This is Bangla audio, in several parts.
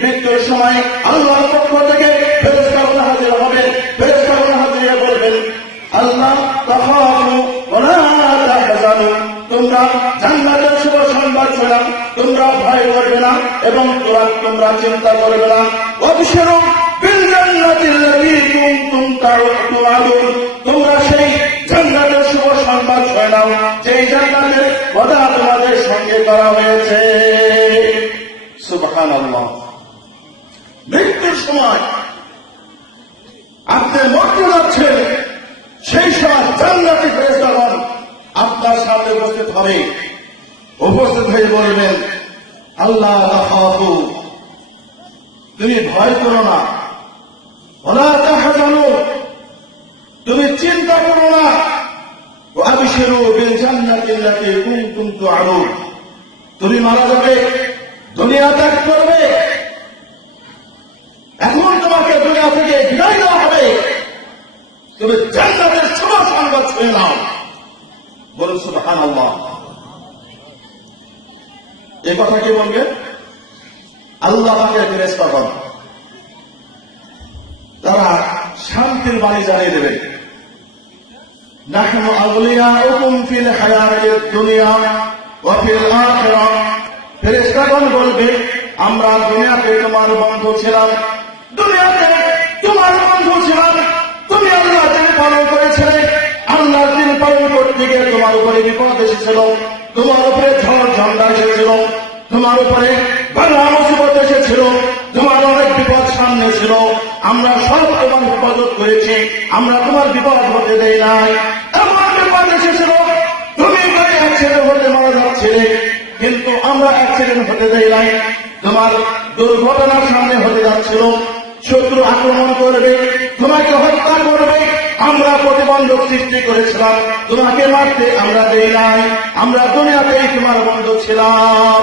মৃত্যুর সময় আল্লাহর থেকে ফেরেশতাগণ হাজির হবেন। ফেরেশতাগণ হাজির বলবেন আল্লাহ তাহানু তোমরা জান্নাতের সংবাদ তোমরা ভয় করবে না এবং তোরা তোমরা চিন্তা করবে না। তা'আদুন তোমরা সেই জান্নাতের শুভ সংবাদ শোনাও যেই জান্নাতের ওয়াদা তোমাদের সঙ্গে করা হয়েছে। সুবহানাল্লাহ। মৃত্যুর সময় আপনি মরতে যাচ্ছেন, সেই সময় জান্নাতি ফেরেশতাগণ আপনার সামনে উপস্থিত হবে। উপস্থিত হয়ে বলবেন আল্লাহ তুমি ভয় করো না। ওলা তাহজানু। তুমি চিন্তা করো না। আবিশিরু বিল জান্নাতিল্লাতী কুনতুম তুআদুন তুমি মারা যাবে, দুনিয়া ত্যাগ করবে। এখন তোমাকে দুনিয়া থেকে বিদায় দেওয়া হবে। তুমি জান্নাতের শুভ সংবাদ ছুঁয়ে নাও। বলুন সুবহান আল্লাহ এই কথা কি বলবে? আল্লাহ পাকের ফেরেশতাগণ তারা শান্তির বাণী জানিয়ে দেবে। আউলিয়াউকুম ফিল হায়াতিদ দুনিয়া ওয়া ফিল আখিরাহ ফেরেশতাগণ বলবে, আমরা দুনিয়াতে তোমার বন্ধু ছিলাম। দুনিয়াতে তোমার উপরে বাংলা মুসিবত এসেছিল, তোমার অনেক বিপদ সামনে ছিল। আমরা সব তোমার হেফাজত করেছি, আমরা তোমার বিপদ হতে দেই নাই। এমন বিপদ এসেছিল, তুমি গাড়ি অ্যাক্সিডেন্ট হতে মারা যাচ্ছিলে, কিন্তু আমরা অ্যাক্সিডেন্ট হতে দেই নাই। তোমার দুর্ঘটনার সামনে হতে যাচ্ছিল, শত্রু আক্রমণ করবে, তোমাকে হত্যা করবে, আমরা প্রতিবন্ধক সৃষ্টি করেছিলাম, তোমাকে মারতে আমরা দেই নাই। আমরা দুনিয়াতেই তোমার বন্ধু ছিলাম।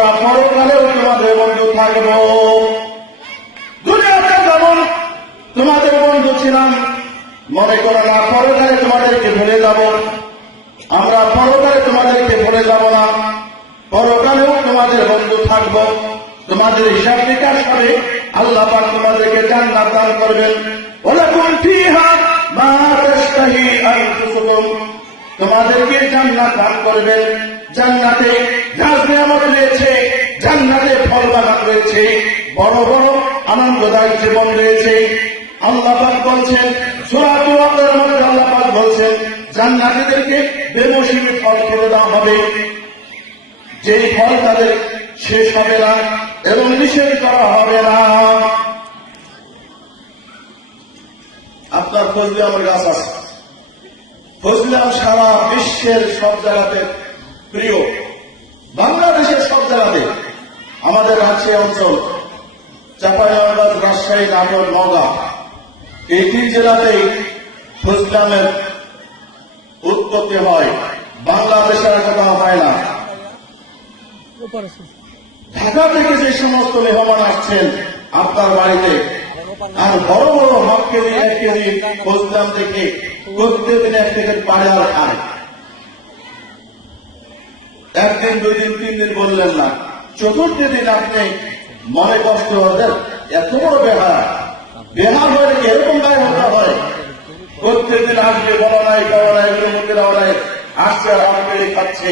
আমরা পরকালেও তোমাদের বন্ধু থাকব। দুনিয়াতে যেমন তোমাদের বন্ধু ছিলাম। মনে করো না, পরকালে তোমাদেরকে ভুলে যাব। আমরা পরকালে তোমাদেরকে ভুলে যাব না। পরকালেও তোমাদের বন্ধু থাকব। তোমাদের হিসাব বিকাশ হবে। আল্লাহ পাক তোমাদেরকে জান্নাত দান করবেন। ওয়ালাকুম ফিহা মা তাশতাহি আনফুসুকুম। তোমাদেরকে জান্নাত দান করবেন। জান্নাতে রয়েছে, জান্নাতে ফল বাগান রয়েছে, বড় বড় আনন্দদায়ক জীবন রয়েছে। আল্লাহ বলছেন সূরা তুরাকের মধ্যে আল্লাহ বলছেন, জান্নাতীদেরকে বেমৌসুমী ফল খেতে দেওয়া হবে। যেই ফল তাদের শেষ হবে না এবং নিষেধ করা হবে না। আপনার ফজলি আমার গাছ আছে। ফজলি সারা বিশ্বের সব জায়গাতে প্রিয় বাংলাদেশের সব জায়গাতে আমাদের রাজশাহী অঞ্চল চাপাইনবাদ রাজশাহী নাটোর নওগাঁ। এই তিন জেলাতেই ফজলামের উৎপত্তি হয়। বাংলাদেশের কোথাও হয় না। ঢাকা থেকে যে সমস্ত মেহমান আসছেন আপনার বাড়িতে, আর বড় বড় হাফ কেজি, এক কেজি ফজলাম থেকে প্রত্যেকদিন এক পাড়ে আর খায়। একদিন, দুই দিন, তিন দিন বললেন না। চতুর্থ দিন আপনি মনে কষ্ট হতেন এত বড় বেহার বেহার হয়ে এরকম গায়ে হতে হয় প্রত্যেক দিন আসবে বলা নাই খাওয়া নাই এগুলো মুখে দেওয়া নাই আসছে আর আম পেড়ে খাচ্ছে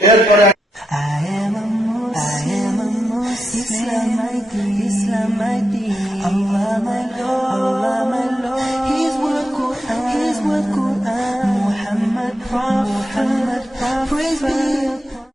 এরপরে. Islam Islam. Allah my Lord,